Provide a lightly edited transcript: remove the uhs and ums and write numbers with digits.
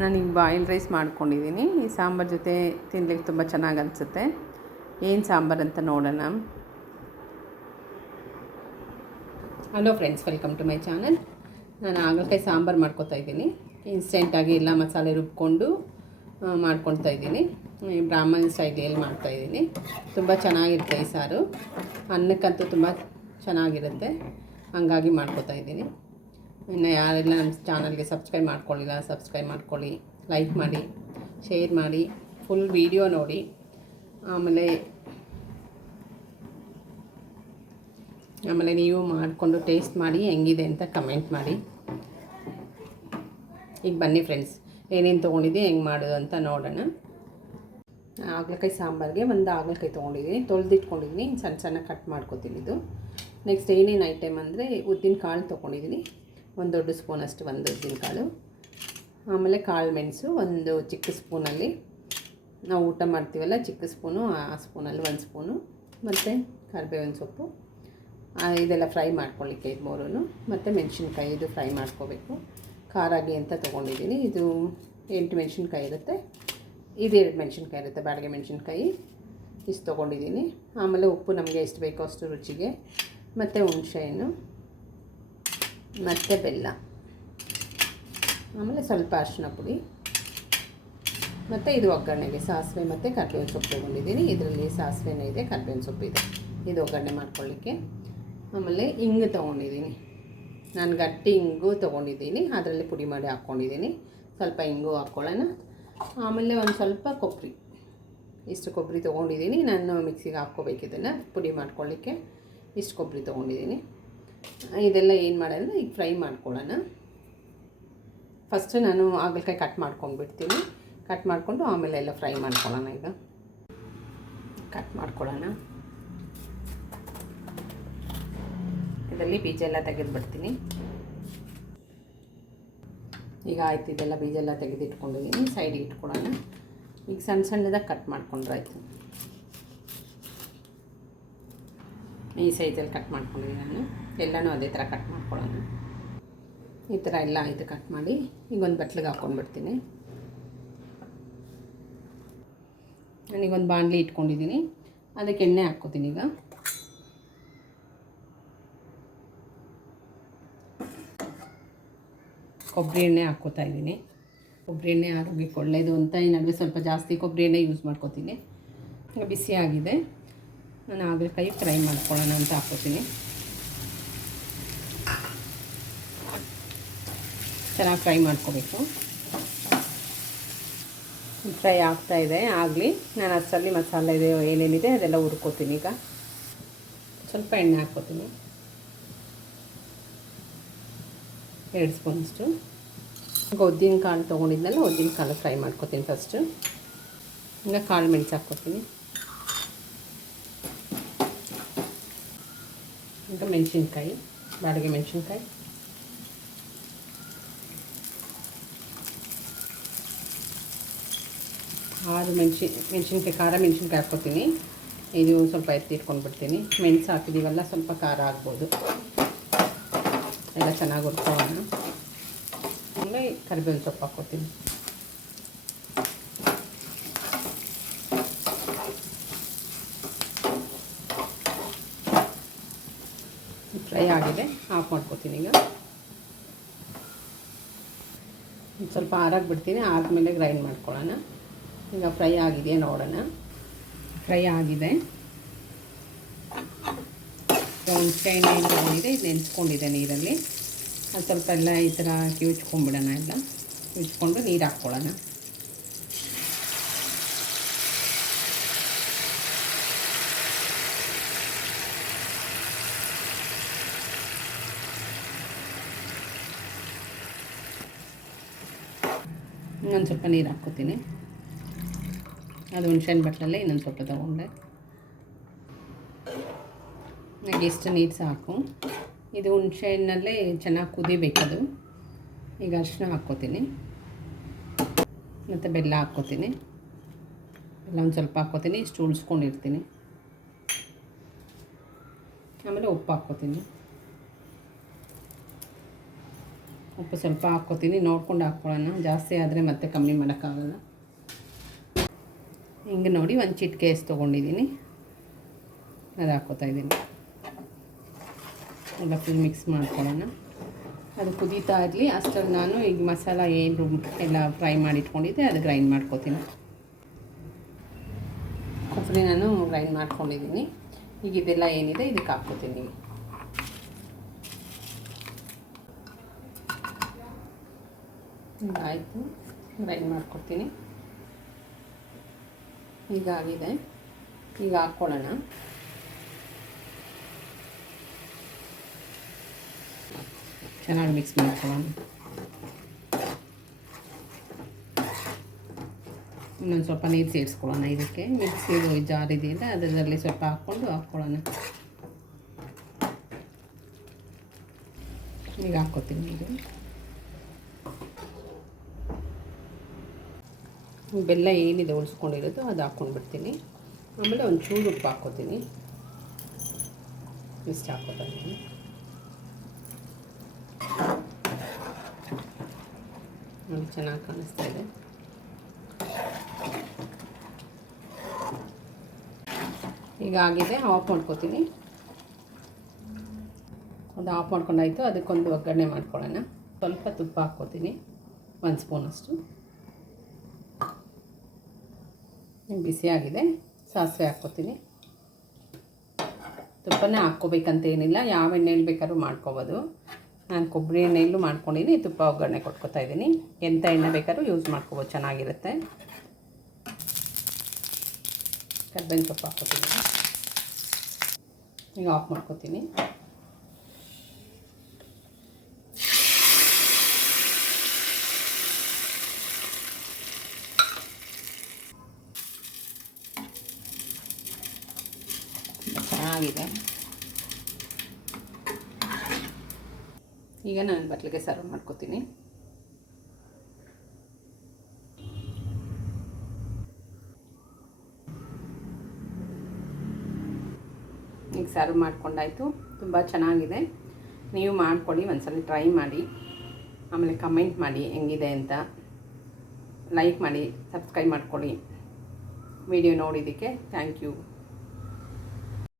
ನಾನೀಗ boiled rice ಮಾಡ್ಕೊಂಡಿದ್ದೀನಿ. ಈ ಸಾಂಬಾರು ಜೊತೆ ತಿನ್ಲಿಕ್ಕೆ ತುಂಬ ಚೆನ್ನಾಗಿ ಅನಿಸುತ್ತೆ. ಏನು ಸಾಂಬಾರು ಅಂತ ನೋಡೋಣ. Hello friends, welcome to my channel. ನಾನು ಹಾಗಲಕಾಯಿ ಸಾಂಬಾರು ಮಾಡ್ಕೊತಾ ಇದ್ದೀನಿ. ಇನ್ಸ್ಟೆಂಟಾಗಿ ಎಲ್ಲ ಮಸಾಲೆ ರುಬ್ಕೊಂಡು ಮಾಡ್ಕೊಳ್ತಾ ಇದ್ದೀನಿ. ಬ್ರಾಹ್ಮಣ ಸ್ಟೈಲಲ್ಲಿ ಮಾಡ್ತಾಯಿದ್ದೀನಿ. ತುಂಬ ಚೆನ್ನಾಗಿರುತ್ತೆ ಈ ಸಾರು. ಅನ್ನಕ್ಕಂತೂ ತುಂಬ ಚೆನ್ನಾಗಿರುತ್ತೆ, ಹಾಗಾಗಿ ಮಾಡ್ಕೊತಾ ಇದ್ದೀನಿ. ಇನ್ನು ಯಾರೆಲ್ಲ ನಮ್ಮ ಚಾನಲ್ಗೆ ಸಬ್ಸ್ಕ್ರೈಬ್ ಮಾಡ್ಕೊಳ್ಳಿಲ್ಲ, ಸಬ್ಸ್ಕ್ರೈಬ್ ಮಾಡ್ಕೊಳ್ಳಿ, ಲೈಕ್ ಮಾಡಿ, ಶೇರ್ ಮಾಡಿ, ಫುಲ್ ವೀಡಿಯೋ ನೋಡಿ. ಆಮೇಲೆ ನೀವು ಮಾಡಿಕೊಂಡು ಟೇಸ್ಟ್ ಮಾಡಿ ಹೆಂಗಿದೆ ಅಂತ ಕಮೆಂಟ್ ಮಾಡಿ. ಈಗ ಬನ್ನಿ ಫ್ರೆಂಡ್ಸ್, ಏನೇನು ತೊಗೊಂಡಿದ್ದೀನಿ, ಹೆಂಗೆ ಮಾಡೋದು ಅಂತ ನೋಡೋಣ. ಹಾಗಲಕಾಯಿ ಸಾಂಬಾರಿಗೆ ಒಂದು ಹಾಗಲಕಾಯಿ ತೊಗೊಂಡಿದ್ದೀನಿ, ತೊಳೆದಿಟ್ಕೊಂಡಿದ್ದೀನಿ, ಸಣ್ಣ ಸಣ್ಣ ಕಟ್ ಮಾಡ್ಕೊತೀನಿ. ಇದು ನೆಕ್ಸ್ಟ್ ಏನೇನು ಐಟಮ್ ಅಂದರೆ ಉದ್ದಿನ ಕಾಳು ತೊಗೊಂಡಿದ್ದೀನಿ, ಒಂದು ದೊಡ್ಡ ಸ್ಪೂನಷ್ಟು ಒಂದು ಉದ್ದಿನ ಕಾಳು. ಆಮೇಲೆ ಕಾಳು ಮೆಣಸು ಒಂದು ಚಿಕ್ಕ ಸ್ಪೂನಲ್ಲಿ, ನಾವು ಊಟ ಮಾಡ್ತೀವಲ್ಲ ಚಿಕ್ಕ ಸ್ಪೂನು, ಆ ಸ್ಪೂನಲ್ಲಿ ಒಂದು ಸ್ಪೂನು, ಮತ್ತು ಕರಿಬೇವಿನ ಸೊಪ್ಪು, ಇದೆಲ್ಲ ಫ್ರೈ ಮಾಡ್ಕೊಳ್ಳಿಕ್ಕೆ ಇದು ಮೂರೂ. ಮತ್ತು ಮೆಣಸಿನ್ಕಾಯಿ ಇದು ಫ್ರೈ ಮಾಡ್ಕೋಬೇಕು. ಖಾರಾಗಿ ಅಂತ ತೊಗೊಂಡಿದ್ದೀನಿ. ಇದು 8 ಮೆಣಸಿನ್ಕಾಯಿ ಇರುತ್ತೆ, ಇದು 2 ಮೆಣಸಿನ್ಕಾಯಿ ಇರುತ್ತೆ, ಬಾಡಿಗೆ ಮೆಣಸಿನ್ಕಾಯಿ ಇಷ್ಟು ತೊಗೊಂಡಿದ್ದೀನಿ. ಆಮೇಲೆ ಉಪ್ಪು ನಮಗೆ ಎಷ್ಟು ಬೇಕೋ ಅಷ್ಟು ರುಚಿಗೆ, ಮತ್ತು ಹುಣಸೆಹಣ್ಣು, ಮತ್ತು ಬೆಲ್ಲ, ಆಮೇಲೆ ಸ್ವಲ್ಪ ಅರಿಶಿನ ಪುಡಿ, ಮತ್ತು ಇದು ಒಗ್ಗರಣೆಗೆ ಸಾಸಿವೆ ಮತ್ತು ಕರಿಬೇವಿನ ಸೊಪ್ಪು ತೊಗೊಂಡಿದ್ದೀನಿ. ಇದರಲ್ಲಿ ಸಾಸಿವೆನೂ ಇದೆ, ಕರಿಬೇವಿನ ಸೊಪ್ಪು ಇದೆ, ಇದು ಒಗ್ಗರಣೆ ಮಾಡ್ಕೊಳ್ಳಿಕ್ಕೆ. ಆಮೇಲೆ ಹಿಂಗು ತೊಗೊಂಡಿದ್ದೀನಿ, ನಾನು ಗಟ್ಟಿ ಹಿಂಗು ತೊಗೊಂಡಿದ್ದೀನಿ, ಅದರಲ್ಲಿ ಪುಡಿ ಮಾಡಿ ಹಾಕ್ಕೊಂಡಿದ್ದೀನಿ. ಸ್ವಲ್ಪ ಹಿಂಗು ಹಾಕ್ಕೊಳ್ಳೋಣ. ಆಮೇಲೆ ಒಂದು ಸ್ವಲ್ಪ ಕೊಬ್ಬರಿ, ಇಷ್ಟು ಕೊಬ್ಬರಿ ತೊಗೊಂಡಿದ್ದೀನಿ. ನಾನು ಮಿಕ್ಸಿಗೆ ಹಾಕ್ಕೋಬೇಕಿದ್ದನ್ನು ಪುಡಿ ಮಾಡ್ಕೊಳ್ಳಿಕ್ಕೆ. ಇಷ್ಟು ಕೊಬ್ಬರಿ ತೊಗೊಂಡಿದ್ದೀನಿ. ಇದೆಲ್ಲ ಏನು ಮಾಡೋಣ, ಈಗ ಫ್ರೈ ಮಾಡ್ಕೊಳ್ಳೋಣ. ಫಸ್ಟು ನಾನು ಹಾಗಲಕಾಯಿ ಕಟ್ ಮಾಡ್ಕೊಂಡ್ಬಿಡ್ತೀನಿ. ಕಟ್ ಮಾಡಿಕೊಂಡು ಆಮೇಲೆ ಎಲ್ಲ ಫ್ರೈ ಮಾಡ್ಕೊಳ್ಳೋಣ. ಈಗ ಕಟ್ ಮಾಡ್ಕೊಳ್ಳೋಣ. ಇದರಲ್ಲಿ ಬೀಜ ಎಲ್ಲ ತೆಗೆದುಬಿಡ್ತೀನಿ. ಈಗ ಆಯ್ತು, ಇದೆಲ್ಲ ಬೀಜ ಎಲ್ಲ ತೆಗೆದಿಟ್ಕೊಂಡಿದ್ದೀನಿ, ಸೈಡಿಗೆ ಇಟ್ಕೊಳ್ಳೋಣ. ಈಗ ಸಣ್ಣ ಸಣ್ಣದಾಗಿ ಕಟ್ ಮಾಡ್ಕೊಂಡ್ರಾಯ್ತು. ಈ ಸೈಜಲ್ಲಿ ಕಟ್ ಮಾಡ್ಕೊಂಡಿದ್ದೀನಿ ನಾನು. ಎಲ್ಲನೂ ಅದೇ ಥರ ಕಟ್ ಮಾಡ್ಕೊಳ್ಳೋಣ. ಈ ಥರ ಎಲ್ಲ ಆಯಿತು ಕಟ್ ಮಾಡಿ. ಈಗ ಒಂದು ಬಟ್ಲಿಗೆ ಹಾಕ್ಕೊಂಡ್ಬಿಡ್ತೀನಿ. ನಾನೀಗೊಂದು ಬಾಣಲಿ ಇಟ್ಕೊಂಡಿದ್ದೀನಿ, ಅದಕ್ಕೆ ಎಣ್ಣೆ ಹಾಕ್ಕೋತೀನಿ. ಈಗ ಕೊಬ್ಬರಿ ಎಣ್ಣೆ ಹಾಕ್ಕೋತಾ ಇದ್ದೀನಿ. ಕೊಬ್ಬರಿ ಎಣ್ಣೆ ಆರೋಗ್ಯಕ್ಕೆ ಒಳ್ಳೆಯದು ಅಂತ ಈ ನಡುವೆ ಸ್ವಲ್ಪ ಜಾಸ್ತಿ ಕೊಬ್ಬರಿ ಎಣ್ಣೆ ಯೂಸ್ ಮಾಡ್ಕೋತೀನಿ. ಈಗ ಬಿಸಿ ಆಗಿದೆ, ನಾನು ಹಾಗಲಕಾಯಿ ಫ್ರೈ ಮಾಡ್ಕೊಳ್ಳೋಣ ಅಂತ ಹಾಕ್ಕೋತೀನಿ. ಚೆನ್ನಾಗಿ ಫ್ರೈ ಮಾಡ್ಕೋಬೇಕು. ಫ್ರೈ ಆಗ್ತಾಯಿದೆ, ಆಗಲಿ. ನಾನು ಅಷ್ಟರಲ್ಲಿ ಮಸಾಲೆ ಇದೆ ಏನೇನಿದೆ ಅದೆಲ್ಲ ಹುರ್ಕೋತೀನಿ. ಈಗ ಸ್ವಲ್ಪ ಎಣ್ಣೆ ಹಾಕ್ಕೋತೀನಿ, 2 ಸ್ಪೂನಷ್ಟು. ಈಗ ಉದ್ದಿನ ಕಾಳು ತೊಗೊಂಡಿದ್ನಲ್ಲ, ಉದ್ದಿನ ಕಾಳು ಫ್ರೈ ಮಾಡ್ಕೋತೀನಿ ಫಸ್ಟು. ಈಗ ಕಾಳು ಮೆಣಸು ಹಾಕ್ಕೋತೀನಿ. ಈಗ ಮೆಣಸಿನ್ಕಾಯಿ, ಬಾಡಿಗೆ ಮೆಣಸಿನ್ಕಾಯಿ, ಮೆಣಸಿನ್ಕಾಯಿ ಖಾರ ಮೆಣಸಿನ್ಕಾಯಿ ಹಾಕ್ಕೋತೀನಿ. ಇದು ಸ್ವಲ್ಪ ಎತ್ತಿಟ್ಕೊಂಡ್ಬಿಡ್ತೀನಿ. ಮೆಣಸು ಹಾಕಿದ್ದೀವಲ್ಲ, ಸ್ವಲ್ಪ ಖಾರ ಆಗ್ಬೋದು. ಎಲ್ಲ ಚೆನ್ನಾಗಿ ಹುರ್ಕೊಳ್ಳೋಣ. ಆಮೇಲೆ ಕರಿಬೇವಿನ ಸೊಪ್ಪು ಹಾಕ್ಕೋತೀನಿ. ಫ್ರೈ ಆಗಿದೆ, ಆಫ್ ಮಾಡ್ಕೋತೀನಿ. ಈಗ ಸ್ವಲ್ಪ ಆರಾಗಿ ಬಿಡ್ತೀನಿ, ಆದಮೇಲೆ ಗ್ರೈಂಡ್ ಮಾಡ್ಕೊಳ್ಳೋಣ. ಈಗ ಫ್ರೈ ಆಗಿದೆಯಾ ನೋಡೋಣ. ಫ್ರೈ ಆಗಿದೆ. ಹುಣಸೆಹಣ್ಣು ಏನು ತೊಗೊಂಡಿದೆ, ಇದು ನೆನೆಸ್ಕೊಂಡಿದೆ ನೀರಲ್ಲಿ. ಅದು ಸ್ವಲ್ಪ ಎಲ್ಲ ಈ ಥರ ಕಿವುಚ್ಕೊಂಡ್ಬಿಡೋಣ. ಎಲ್ಲ ಕಿವುಚ್ಕೊಂಡು ನೀರು ಹಾಕ್ಕೊಳ್ಳೋಣ. ಇನ್ನೊಂದು ಸ್ವಲ್ಪ ನೀರು ಹಾಕ್ಕೋತೀನಿ. ಅದು ಹುಣಸೆಹಣ್ಣು ಬಟ್ಲಲ್ಲೇ ಇನ್ನೊಂದು ಸ್ವಲ್ಪ ತೊಗೊಂಡೆ. ನನಗೆ ಎಷ್ಟು ನೀರು ಸಾಕು. ಇದು ಹುಣಸೆಹಣ್ಣಲ್ಲೇ ಚೆನ್ನಾಗಿ ಕುದಿಬೇಕದು. ಈಗ ಅರಿಶಿನ ಹಾಕ್ಕೋತೀನಿ, ಮತ್ತು ಬೆಲ್ಲ ಹಾಕ್ಕೋತೀನಿ. ಬೆಲ್ಲ ಒಂದು ಸ್ವಲ್ಪ ಹಾಕ್ಕೋತೀನಿ, ಇಷ್ಟು ಉಳಿಸ್ಕೊಂಡಿರ್ತೀನಿ. ಆಮೇಲೆ ಉಪ್ಪು ಹಾಕ್ಕೋತೀನಿ. ಉಪ್ಪು ಸ್ವಲ್ಪ ಹಾಕ್ಕೋತೀನಿ, ನೋಡ್ಕೊಂಡು ಹಾಕ್ಕೊಳ್ಳೋಣ. ಜಾಸ್ತಿ ಆದರೆ ಮತ್ತೆ ಕಮ್ಮಿ ಮಾಡೋಕ್ಕಾಗಲ್ಲ. ಹಿಂಗೆ ನೋಡಿ ಒಂದು ಚಿಟಿಕೆ ಎಷ್ಟು ತೊಗೊಂಡಿದ್ದೀನಿ, ಅದು ಹಾಕ್ಕೋತಾ ಇದ್ದೀನಿ. ಎಲ್ಲ ಫುಲ್ ಮಿಕ್ಸ್ ಮಾಡ್ಕೊಳ್ಳೋಣ. ಅದು ಕುದೀತಾ ಇರಲಿ. ಅಷ್ಟರಲ್ಲಿ ನಾನು ಈಗ ಮಸಾಲ ಏನು ಎಲ್ಲ ಫ್ರೈ ಮಾಡಿ ಇಟ್ಕೊಂಡಿದ್ದೆ ಅದು ಗ್ರೈಂಡ್ ಮಾಡ್ಕೋತೀನಿ. ಕೊಬ್ಬರಿ ನಾನು ಗ್ರೈಂಡ್ ಮಾಡ್ಕೊಂಡಿದ್ದೀನಿ. ಈಗ ಇದೆಲ್ಲ ಏನಿದೆ ಇದಕ್ಕೆ ಹಾಕ್ಕೋತೀನಿ. ಆಯಿತು, ಗ್ರೈಂಡ್ ಮಾಡ್ಕೊಡ್ತೀನಿ. ಈಗ ಆಗಿದೆ, ಈಗ ಹಾಕ್ಕೊಳ್ಳೋಣ. ಚೆನ್ನಾಗಿ ಮಿಕ್ಸ್ ಮಾಡ್ಕೊಳ್ಳೋಣ. ಇನ್ನೊಂದು ಸ್ವಲ್ಪ ನೀರು ಸೇರಿಸ್ಕೊಳ್ಳೋಣ. ಇದಕ್ಕೆ ಮಿಕ್ಸಿ ಜಾರ್ ಇದೆಯಲ್ಲ ಅದರಲ್ಲಿ ಸ್ವಲ್ಪ ಹಾಕ್ಕೊಳ್ಳೋಣ. ಈಗ ಹಾಕ್ಕೋತೀನಿ ನೀರು. ಬೆಲ್ಲ ಏನಿದೆ ಉಳಿಸ್ಕೊಂಡಿರೋದು ಅದು ಹಾಕ್ಕೊಂಡ್ಬಿಡ್ತೀನಿ. ಆಮೇಲೆ ಒಂಚೂರು ಉಪ್ಪು ಹಾಕ್ಕೋತೀನಿ. ಇಷ್ಟು ಹಾಕ್ಕೋತಾ ಇದ್ದೀನಿ. ನೋಡಿ ಚೆನ್ನಾಗಿ ಕಾಣಿಸ್ತಾ ಇದೆ. ಈಗ ಆಗಿದೆ, ಆಫ್ ಮಾಡ್ಕೋತೀನಿ. ಅದು ಆಫ್ ಮಾಡ್ಕೊಂಡಾಯಿತು. ಅದಕ್ಕೊಂದು ಒಗ್ಗರಣೆ ಮಾಡ್ಕೊಳ್ಳೋಣ. ಸ್ವಲ್ಪ ತುಪ್ಪ ಹಾಕ್ಕೋತೀನಿ, 1 ಸ್ಪೂನಷ್ಟು. ಬಿಸಿಯಾಗಿದೆ, ಸಾಸಿವೆ ಹಾಕ್ಕೋತೀನಿ. ತುಪ್ಪನೇ ಹಾಕ್ಕೋಬೇಕಂತ ಏನಿಲ್ಲ, ಯಾವ ಎಣ್ಣೆಯಲ್ಲಿ ಬೇಕಾದ್ರೂ ಮಾಡ್ಕೋಬೋದು. ನಾನು ಕೊಬ್ಬರಿ ಎಣ್ಣೆಯಲ್ಲೂ ಮಾಡ್ಕೊಂಡಿದ್ದೀನಿ, ತುಪ್ಪ ಒಗ್ಗರಣೆ ಕೊಟ್ಕೋತಾ ಇದ್ದೀನಿ. ಎಂಥ ಎಣ್ಣೆ ಬೇಕಾದ್ರೂ ಯೂಸ್ ಮಾಡ್ಕೋಬೋದು, ಚೆನ್ನಾಗಿರುತ್ತೆ. ಕರ್ಬೇವಿನ ಸೊಪ್ಪು ಹಾಕ್ಕೋತೀನಿ. ಈಗ ಆಫ್ ಮಾಡ್ಕೋತೀನಿ. ಚೆನ್ನಾಗಿದೆ. ಈಗ ನಾನು ಬಟ್ಲಿಗೆ ಸರ್ವ್ ಮಾಡ್ಕೋತೀನಿ. ಈಗ ಸರ್ವ್ ಮಾಡ್ಕೊಂಡಾಯಿತು. ತುಂಬ ಚೆನ್ನಾಗಿದೆ. ನೀವು ಮಾಡ್ಕೊಳ್ಳಿ, ಒಂದ್ಸಲ ಟ್ರೈ ಮಾಡಿ, ಆಮೇಲೆ ಕಮೆಂಟ್ ಮಾಡಿ ಹೆಂಗಿದೆ ಅಂತ. ಲೈಕ್ ಮಾಡಿ, ಸಬ್ಸ್ಕ್ರೈಬ್ ಮಾಡ್ಕೊಳ್ಳಿ. ವಿಡಿಯೋ ನೋಡಿದ್ದಕ್ಕೆ ಥ್ಯಾಂಕ್ ಯು.